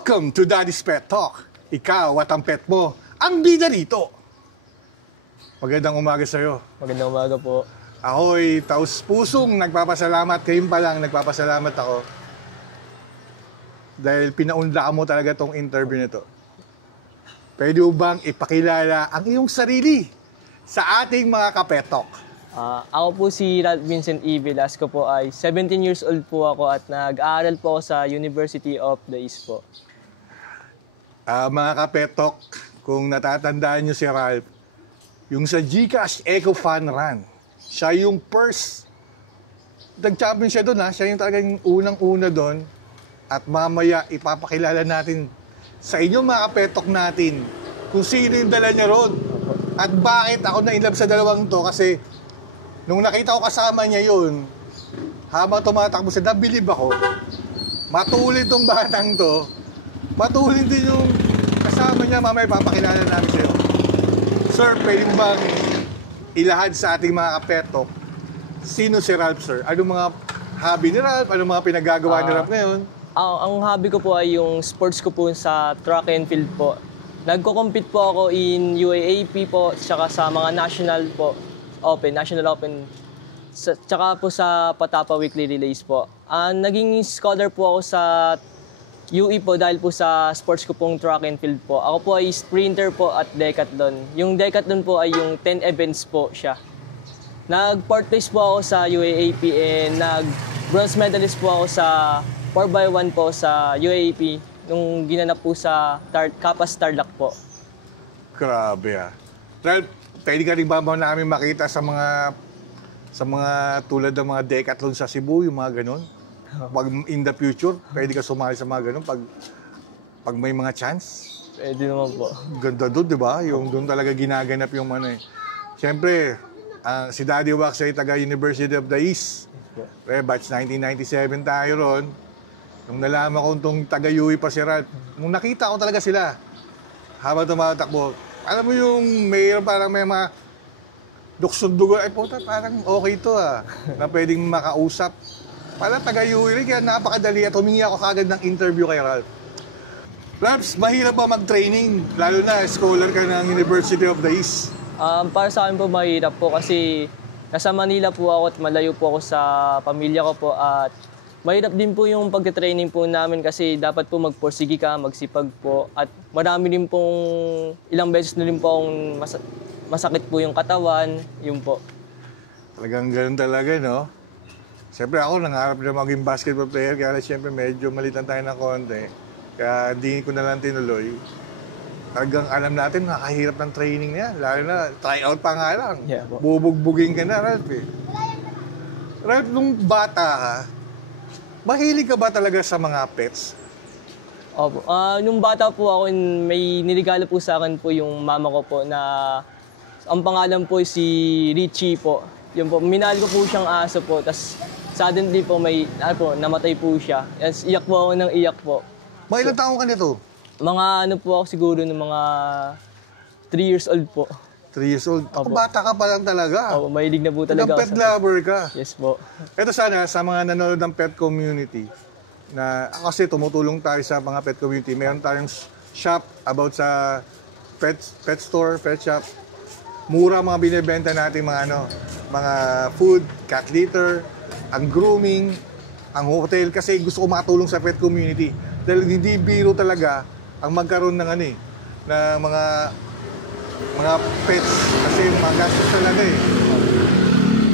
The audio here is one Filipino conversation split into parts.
Welcome to Daddy's Pet Talk. Ikaw at ang pet mo, ang bida rito. Magandang umaga sa'yo. Magandang umaga po. Ako'y taus-pusong nagpapasalamat. Kayong pa lang nagpapasalamat ako. Dahil pinaunla mo talaga tong interview nito. Pwede bang ipakilala ang iyong sarili sa ating mga kapetok? Ako po si Ralph Vincent E. Velasco po ay 17 years old po ako at nag-aaral po ako sa University of the East po. Mga kapetok, kung natatandaan nyo si Ralph, yung sa GCash Eco Fun Run, siya yung first, nag-champion siya doon ha, siya yung talagang unang-una doon. At mamaya ipapakilala natin sa inyong mga kapetok natin kung sino yung dala niya ron. At bakit ako na-inlove sa dalawang to kasi nung nakita ko kasama niya yun, habang tumatakbo siya, nabilib ako. Matulid tong batang to. Matulid din yung kasama niya, mamaya ipapakilala namin sa'yo. Sir, pwede bang ilahad sa ating mga kapetok sino si Ralph, sir? Anong mga hobby ni Ralph? Anong mga pinagagawa ni Ralph ngayon? Ang hobby ko po ay yung sports ko po sa track and field po. Nagko-compete po ako in UAAP po, tsaka sa mga national open, tsaka po sa Patapa Weekly Relays po. Naging scholar po ako sa UE po dahil po sa sports ko pong track and field po. Ako po ay sprinter po at decathlon. Yung decathlon po ay yung 10 events po siya. Nag-fourth place po ako sa UAAP and nag-bronze medalist po ako sa 4x1 po sa UAAP nung ginanap po sa Kapas Tarlac po. Grabe ah. Ralph, pwede ka rin ba namin makita sa mga tulad ng mga decathlon sa Cebu, yung mga ganun? Pag in the future, pwede ka sumali sa mga ganun pag may mga chance? Pwede naman po. Ganda doon, di ba? Yung doon talaga ginaganap yung ano eh. Siyempre, si Daddy Wax ay taga University of the East. Batch 1997 tayo ron. Nung nalaman ko itong taga-UE pa si Ralph, nung nakita ko talaga sila, habang tumatakbo, alam mo yung parang may mga duksong-dugo, ay puta, parang okay to na pwedeng makausap. Parang taga-UE rin, kaya napakadali at humingi ako kagad ng interview kay Ralph. Ralph, mahirap ba mag-training? Lalo na, scholar ka ng University of the East. Para sa akin po mahirap po kasi nasa Manila po ako at malayo po ako sa pamilya ko po at mahirap din po yung pagte-training po namin kasi dapat po magpursigi ka, magsipag po at marami din pong ilang beses na rin po akong masakit po yung katawan, yun po. Talagang ganun talaga, no? Siyempre ako nangarap na maging basketball player kaya siyempre medyo malitan tayo ng konti. Kaya di ko na lang tinuloy. Talagang alam natin, nakahirap ng training niya. Lalo na, try out pa nga lang. Yeah, bubugbugin ka na, Ralph eh. Ralph, nung bata ka, mahilig ka ba talaga sa mga pets? Opo. Nung bata po ako, may niregalo po sa akin po yung mama ko po na ang pangalan po si Richie po. Yun po, minahal ko po siyang aso po. Tapos suddenly po namatay po siya. Yes, iyak po ako ng iyak po. Mga ilang taong ka nito? Mga po ako siguro ng mga 3 years old po. 3 years old? Ako, bata ka pa lang talaga. Opo, mahilig na po talaga ako. Pet lover ka. Yes po. Ito sana, sa mga nanonood ng pet community, na kasi tumutulong tayo sa mga pet community, mayroon tayong shop about sa pet store, pet shop. Mura mga binibenta natin mga food, cat litter, ang grooming, ang hotel, kasi gusto ko makatulong sa pet community. Dahil hindi biro talaga ang magkaroon ng ng mga pets kasi magastos talaga eh.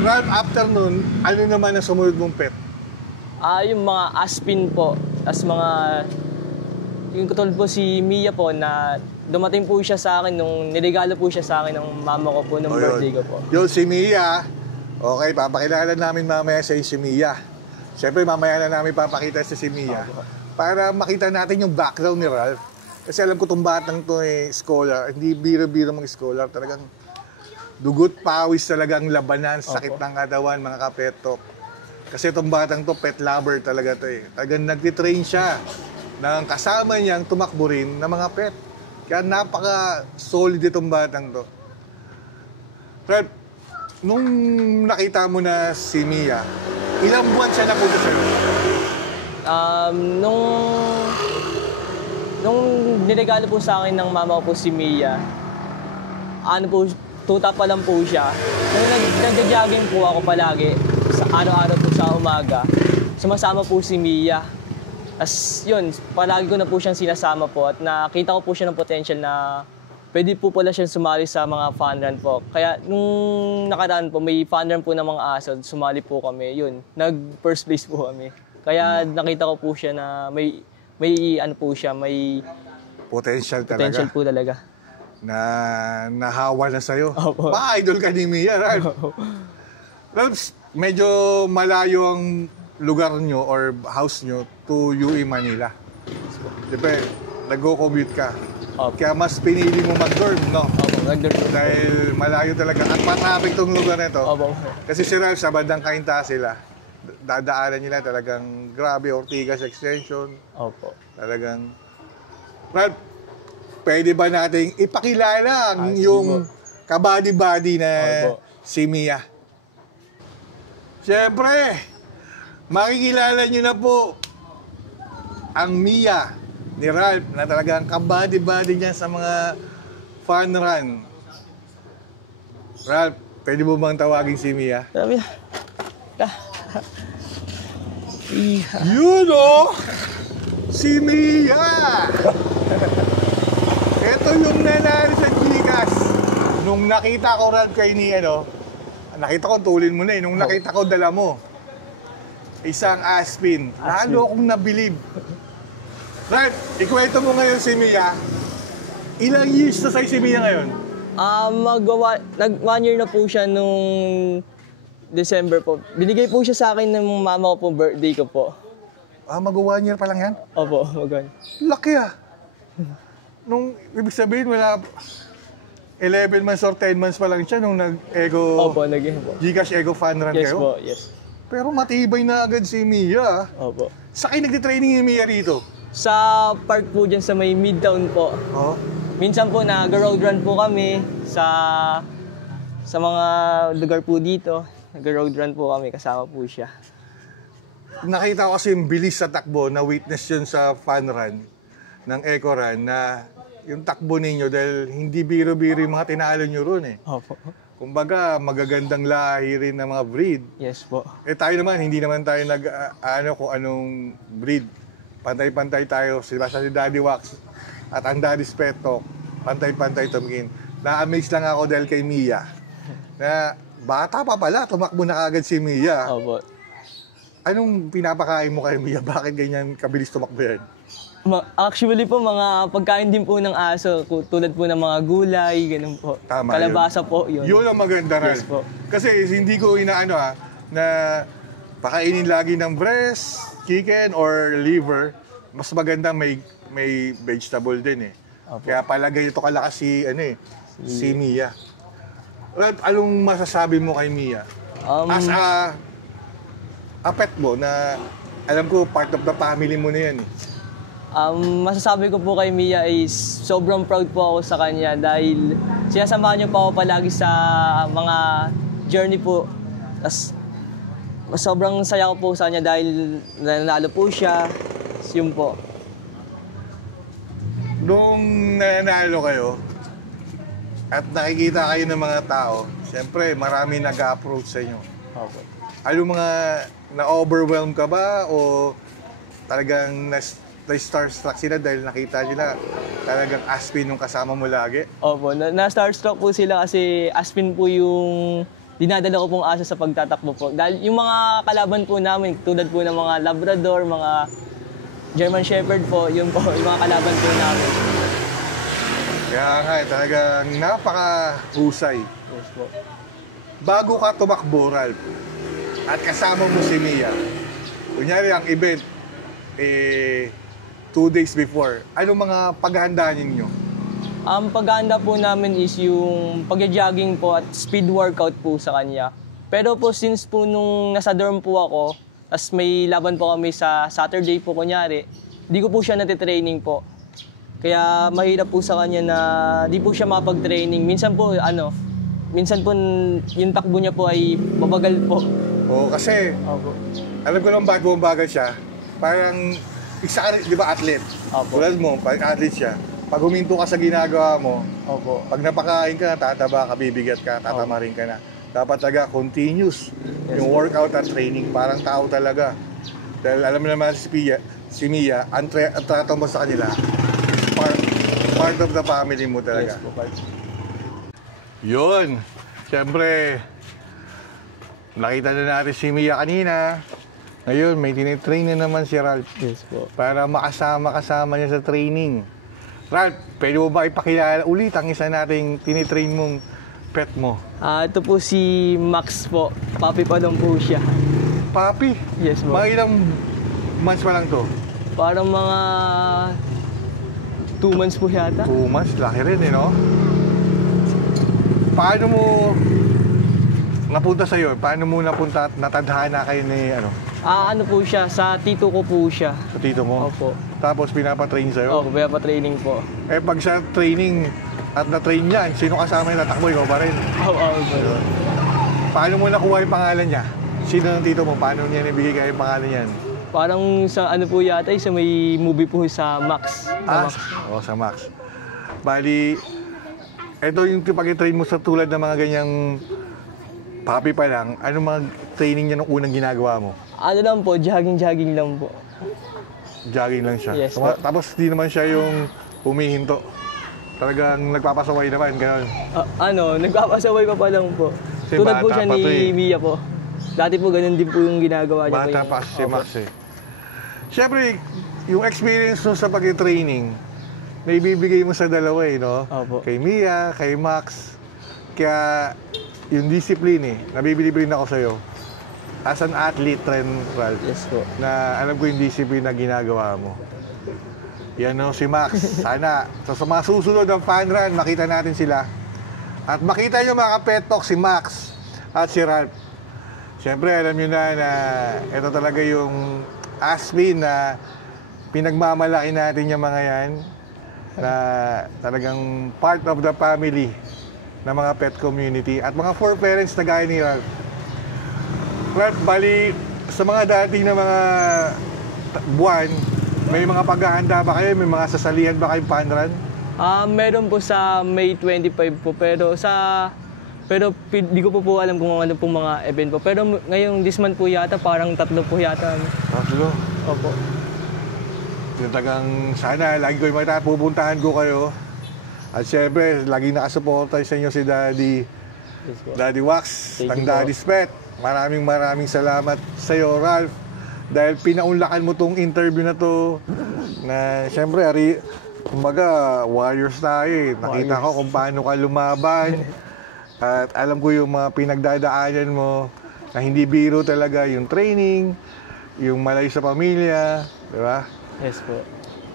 Ralph, after nun, ano naman ang sumunod mong pet? Yung mga aspin po. As yung katulad po si Mia po na dumating po siya sa akin nung niregalo po siya sa akin ng mama ko po nung birthday ko po. Yun, si Mia. Okay, papakilala namin mamaya si Mia. Siyempre, mamaya na namin papakita si Mia. Para makita natin yung background ni Ralph. Kasi alam ko itong batang to scholar. Hindi biro-biro mga scholar. Talagang dugot, pawis talagang labanan, sakit ng katawan, mga kapetok. Kasi itong batang to, pet lover talaga to eh. Talagang nagtitrain siya ng kasama niyang tumakbo rin ng mga pet. Kaya napaka-solid itong batang to. Ralph, nung nakita mo na si Mia, ilang buwan siya napunta sa'yo? Nung nung niregalo po sa akin ng mama ko po si Mia, ano po, tuta pa lang po siya. Nung nag-jogging po ako palagi, sa araw-araw po sa umaga, sumasama po si Mia. As yun, palagi ko na po siyang sinasama po at nakita ko po siya ng potential na pwede po pala siyang sumali sa mga fun run po. Kaya nung nakaraan po, may fun run po ng mga aso, sumali po kami. Yun, nag-first place po kami. Kaya nakita ko po siya na may ano po siya, may Potential potential talaga. po talaga. Na nahawa na sa'yo. Opo. Pa-idol ka ni Mia, Ralph. Ralph, medyo malayo ang lugar nyo or house nyo to UE Manila. Diba, nag-commute ka. Opo. Kaya mas pinili mo mag-dorm, no? Opo, nag-dorm. Dahil malayo talaga. At matraffic tong lugar na ito. Opo. Kasi si Ralph, sa bandang Cainta sila, dadaanan nila talagang grabe, Ortigas Extension. Opo. Talagang, Ralph, pwede ba nating ipakilala ang sige yung kabady-body na Opo. si Mia? Siyempre, makikilala nyo na po ang Mia ni Ralph na talagang kabady-body niya sa mga fun run. Ralph, pwede mo bang tawagin si Mia? Sabi na. Yun o! Si Mia! Ito yung nanalo sa Gcash. Nung nakita ko Ralph kay ni nakita ko tulin mo na eh. Nung nakita ko dala mo, isang Aspin. Lalo akong nabilib. Ralph, ikwento mo ngayon si Mia. Ilang years na sa'yo si Mia ngayon? Nag-1 year na po siya nung December po. Binigay po siya sa akin ng mama ko po, birthday ko po. Mag-1 year pa lang yan? Opo, magwan. Laki ah. Nung, ibig sabihin, wala 11 months or 10 months pa lang siya nung nag-Ego, Opo, naging po. Gcash Ego Fun Run Yes kayo? po, yes. Pero matibay na agad si Mia. Opo. Sa kayo nagtitraining yung Mia rito? Sa park po dyan sa may Midtown po. Oh. Minsan po nag-road run po kami sa mga lugar po dito. Nag-road run po kami, kasama po siya. Nakita ko kasi yung bilis sa takbo na witness yun sa fun run ng Eco Run na yung takbo ninyo dahil hindi biro-biro yung mga tinalo nyo ron eh. Opo. Kumbaga, magagandang lahi rin ng mga breed. Yes po. Eh tayo naman, hindi naman tayo kung anong breed. Pantay-pantay tayo. Si Daddy Wax at ang Daddy's Pet Talk, pantay-pantay tumingin. Na-amaze lang ako dahil kay Mia. Na bata pa pala, tumakbo na kagad si Mia. Opo. Anong pinapakain mo kay Mia? Bakit ganyan kabilis tumakbo yan? Actually po, mga pagkain din po ng aso, tulad po ng mga gulay, ganun po. Tama, Kalabasa po, yun. Yun ang maganda rin. Yes po. Kasi hindi ko na pakainin lagi ng breast, chicken, or liver. Mas maganda may vegetable din eh. Opo. Kaya pala ganito kalakas si Mia. Ralph, anong masasabi mo kay Mia? As a pet mo na alam ko part of the family mo na yan eh. Masasabi ko po kay Mia is sobrang proud po ako sa kanya dahil sinasamahan niyo pa ako palagi sa mga journey po. Tas, sobrang saya ko po sa kanya dahil nanalo po siya. Yun po. Nung nanalo kayo at nakikita kayo ng mga tao, siyempre marami nag-approach sa inyo. Opo. Ano mga na-overwhelm ka ba o talagang na-starstruck sila dahil nakita nila talagang Aspin yung kasama mo lagi? Opo, na-starstruck po sila kasi Aspin po yung dinadala ko pong aso sa pagtatakbo po. Dahil yung mga kalaban po namin, tulad po ng mga Labrador, mga German Shepherd po, yun po, yung mga kalaban po namin. Kaya nga, talagang napakahusay. Yes po. Bago ka tumakbo, Ralph, at kasama mo si Mia, kunyari ang event, 2 days before, ano mga paghahandaan ninyo? Ang paghahanda po namin is yung pag-jogging po at speed workout po sa kanya. Pero po since po nung nasa dorm po ako, tas may laban po kami sa Saturday po kunyari, di ko po siya natitraining po. Kaya mahirap po sa kanya na di po siya mapag-training. Minsan po yung takbo niya po ay mabagal po. O kasi, Opo. alam ko lang bakit bumabagal siya, parang isa ka, di ba, athlete? Opo. Tulad mo, pag athlete siya, pag huminto ka sa ginagawa mo, Opo. pag napakain ka, tataba ka, bibigat ka, tatamarin ka na. Dapat talaga continuous yung workout at training, parang tao talaga. Dahil alam mo naman si Mia, ang trato mo sa kanila is part of the family mo talaga. Yes po. Yun, siyempre, nakita na natin si Mia kanina. Ngayon, may tinitrain na naman si Ralph. Yes po. Para makasama niya sa training. Ralph, pwede mo ba ipakilala ulit ang isa nating tinitrain mong pet mo? Ito po si Max po. Puppy pa lang po siya. Papi? Yes po. Mga ilang months pa lang to? Parang mga 2 months po yata. 2 months, laki rin no? Paano mo napunta sa'yo? Paano mo napunta at natadhana kayo ni Ano po siya, sa tito ko po siya. sa tito mo? Opo. Tapos pinapatrain sa'yo? Opo, kaya pa training po. Eh pag sa training at na-train niyan, sino kasama yung tatakbo? Ikaw pa rin? Opo. Paano mo nakuha yung pangalan niya? Sino ng tito mo? Paano niya nabigay kayo yung pangalan niyan? Parang sa ano po yata, sa may movie po sa Max. Max. Sa Max. Bali, ito yung pag-train mo sa tulad ng mga ganyang papi pa lang, ano mga training niya nung unang ginagawa mo? Ano lang po, jogging lang po. Jogging lang siya. Yes, po. Tapos di naman siya yung humihinto. Talagang nagpapasaway naman, gano'n. Nagpapasaway pa lang po. Kasi Tulad po bata siya pa ni to eh. Mia po. Dati po ganun din po yung ginagawa niya. Bata po pa si Max eh. Siyempre, yung experience mo sa pag-training, naibibigay mo sa dalawa eh, no? Opo. Kay Mia, kay Max. Kaya yung discipline eh, nabibilib rin ako sa'yo. As an athlete rin, Ralph, Yes po. na alam ko yung discipline na ginagawa mo. Yan no, si Max. Sana sa mga susunod ng fan run, makita natin sila. At makita nyo mga ka-pet talk si Max at si Ralph. Siyempre, alam nyo na ito talaga yung Aspen na pinagmamalaki natin yung mga yan na talagang part of the family ng mga pet community at mga for parents na gaya ni Ralph. Ralph, bali, sa mga dating na mga buwan, may mga paghahanda ba kayo? May mga sasalihan ba kayong fun run? Meron po sa May 25 po, pero di ko po alam kung ano pong mga event po. Pero ngayong this month po yata, parang 3 po yata. Tatlo. Opo. Yung tagang sana, lagi ko yung makita, pupuntahan ko kayo. At syempre, lagi nakasuporta sa inyo si Daddy, Yes po. Daddy Wax, Thank ng you po. Daddy's Pet. Maraming salamat sa iyo, Ralph. Dahil pinaunlakan mo tong interview na to na syempre, kumbaga, warriors tayo eh. Nakita ko kung paano ka lumaban. At alam ko yung mga pinagdadaanan mo na hindi biro talaga yung training, yung malayo sa pamilya, di ba? Yes po.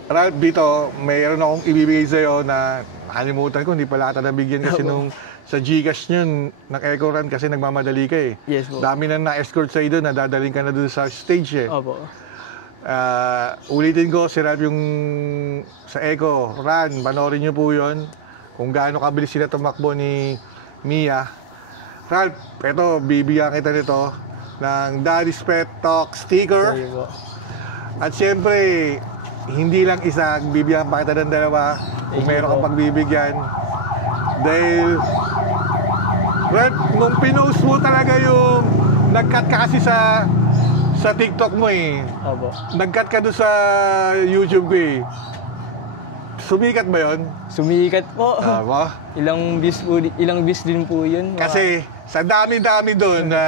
Ralph, dito, mayroon akong ibibigay sa'yo na nakalimutan ko, hindi pala ata nabigyan kasi nung sa Gcash yun, ng Echo Run kasi nagmamadali ka eh. Yes po. Dami na na-escort sa'yo doon, nadadaling ka na doon sa stage eh. Opo. Ulitin ko, si Ralph yung sa Echo Run, panoorin niyo po yun. Kung gaano kabilis sila tumakbo ni Mia. Ralph, eto, bibigyan kita nito ng Daddy's Pet Talk sticker. Sorry po. At siyempre, hindi lang isa, bibigyan pa kita ng dalawa kung meron kang pagbibigyan. Dahil, Ralph, nung pinost mo talaga yung nag-cut ka kasi sa TikTok mo eh. Opo. Nag-cut ka doon sa YouTube ko eh. Sumikat ba yun? Sumikat po. Tama. Ilang views din po yun. Kasi sa dami-dami doon na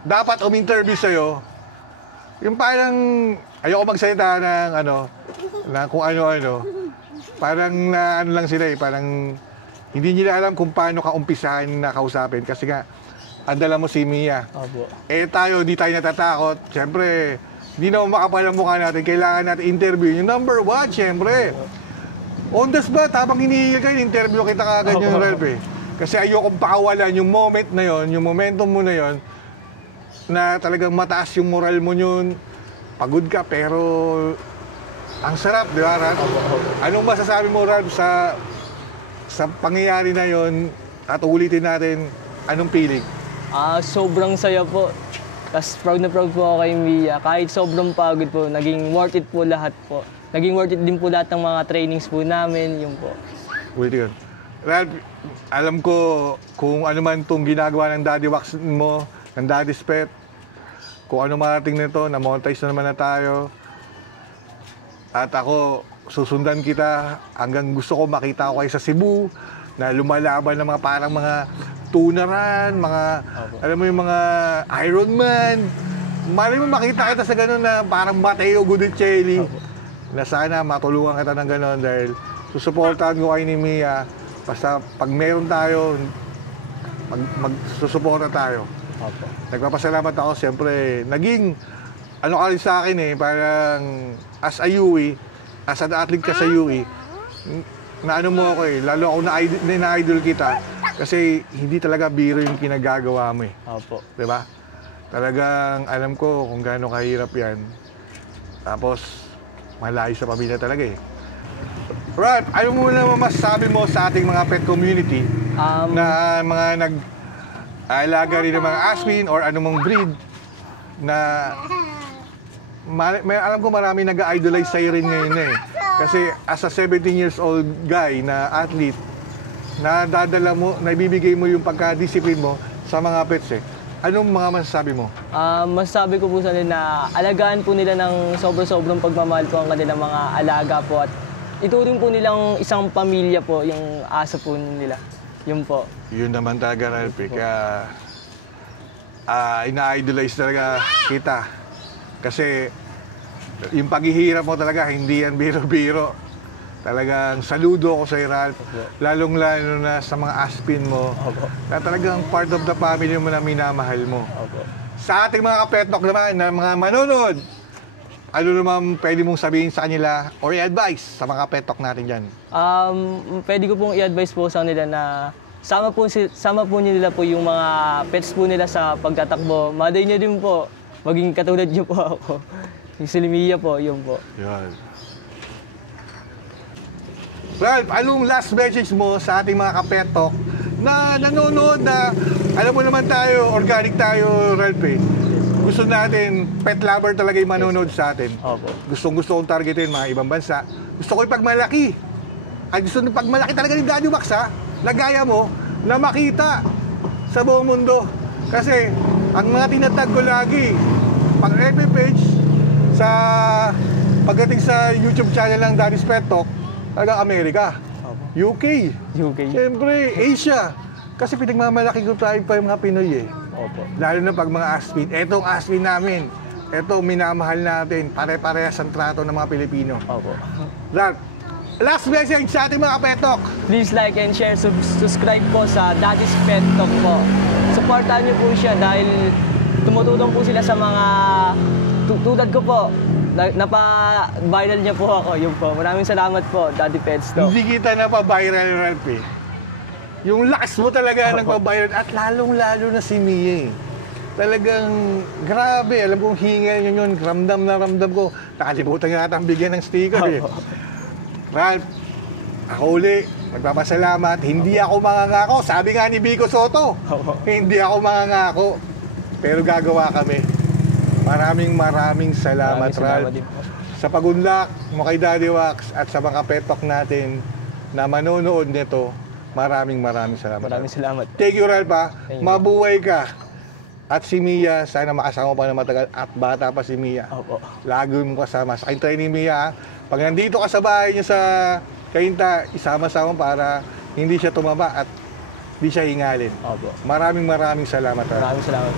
dapat uminterview sa'yo, yung parang ayoko magsalita ng na kung ano-ano. Parang na ano lang sila eh, parang hindi nila alam kung paano ka umpisahan na kausapin kasi nga andala mo si Mia. Opo. Eh tayo, di tayo natatakot. Siyempre, hindi naman makapal ang mukha natin. Kailangan natin interview. Yung number 1, siyempre. On the spot, habang hinihil kayo, interview kita kagad yung Ralph eh. Kasi ayokong pakawalan yung moment na yon, yung momentum mo na yon, na talagang mataas yung moral mo yun. Pagod ka, pero ang sarap, di ba, Ralph? Anong masasabi mo, Ralph, sa pangyayari na yon at ulitin natin, anong feeling? Sobrang saya po. Tas proud na proud po ako kay Mia. Kahit sobrang pagod po, naging worth it po lahat po. Naging worth it din po lahat ng mga trainings po namin, yun po. Wait yun. Ralph, alam ko kung ano man itong ginagawa ng Daddy Wax mo, ng Daddy's Pet, kung ano marating nito, na-monetize na naman na tayo. At ako, susundan kita hanggang gusto ko makita ko kayo sa Cebu, na lumalaban ng mga parang mga tunaran, mga, alam mo yung mga Ironman. Mali mo makita kita sa gano'n na parang Mateo Gudicelli. Na sana matulungan kita ng gano'n dahil susuportahan ko kayo ni Mia. Basta pag meron tayo, magsusuporta tayo. Opo. Nagpapasalamat ako, siyempre, naging, ano ka rin sa akin parang as a UE, as an athlete ka sa UE, na ano mo ako lalo ako na-idol kita, kasi hindi talaga biro yung kinagagawa mo Opo. Diba? Talagang alam ko kung gaano kahirap yan. Tapos, malayo sa pamilya talaga Ralph, ano mo naman masasabi mo sa ating mga pet community na mga nag-aalaga rin ng mga aspin or anumang breed na alam ko marami nag-idolize sa'yo rin ngayon Kasi as a 17 years old guy na athlete, nadadala mo, naibibigay mo yung pagka-discipline mo sa mga pets Anong mga masasabi mo? Masasabi ko po sa nila na alagaan po nila ng sobrang pagmamahal po ang kanilang mga alaga po at ituring po nilang isang pamilya po yung aso po nila. Yun po. Yun naman talaga, Ralph. Kaya ina-idolize talaga kita. Kasi yung paghihirap mo talaga, hindi yan biro-biro. Talagang saludo ako sa Ralph. Lalong-lalo na sa mga aspin mo. Na talagang part of the family mo na minamahal mo. Sa ating mga kapetok naman, na mga manonood, ano naman pwede mong sabihin sa kanila or i-advise sa mga petok natin dyan? Pwede ko pong i-advise po sa kanila na sama po nila po yung mga pets po nila sa pagtatakbo. Maday niyo din po, maging katulad niyo po ako. Yung Silmia po, yun po. Yan. Ralph, anong last message mo sa ating mga kapetok na nanonood na, alam mo naman tayo, organic tayo, Ralph Gusto natin, pet lover talaga yung manonood sa atin. Gusto kong targetin mga ibang bansa. Gusto ko yung pagmalaki. Ay gusto nung pagmalaki talaga ni Daddy Wax na gaya mo, na makita sa buong mundo. Kasi, ang mga tinatag ko lagi, pang FB page, pagdating sa YouTube channel ng Daddy's Pet Talk, talagang Amerika, UK, siyempre, Asia. Kasi pinagmamalaki ko tayo pa yung mga Pinoy Lalo na pag mga aspin. Etong aspin namin, eto minamahal natin, pare-parehas ang trato ng mga Pilipino. Last message sa ating mga petok. Please like and share, subscribe po sa Daddy's Pet Talk po. Supportahan niyo po siya dahil tumutulong po sila sa mga tulad ko po. Napa-viral niya po ako. Yun po. Maraming salamat po, Daddy Pets Talk. Hindi kita napa-viral, Ralph Yung lakas mo talaga nagpa-viral at lalong-lalo na si Mia Talagang grabe. Alam kong hingal yun. Ramdam na ramdam ko. Nakalimutan nga yata ang bigyan ng sticker Ralph, ako uli, nagpapasalamat. Hindi ako mangangako. Sabi nga ni Vico Soto, hindi ako mangangako. Pero gagawa kami. Maraming salamat, Ralph. Sa pag-unlock mo kay Daddy Wax at sa mga petok natin na manonood nito, maraming salamat. Maraming salamat. Thank you, Ralph. Mabuhay ka. At si Mia, sana makasama pa na matagal. At bata pa si Mia. Lagi mo kasama. Sa akin ni Mia, pag nandito ka sa bahay niyo sa Cainta, isama-sama para hindi siya tumaba at hindi siya hingalin. Maraming salamat, Ralph. Maraming salamat.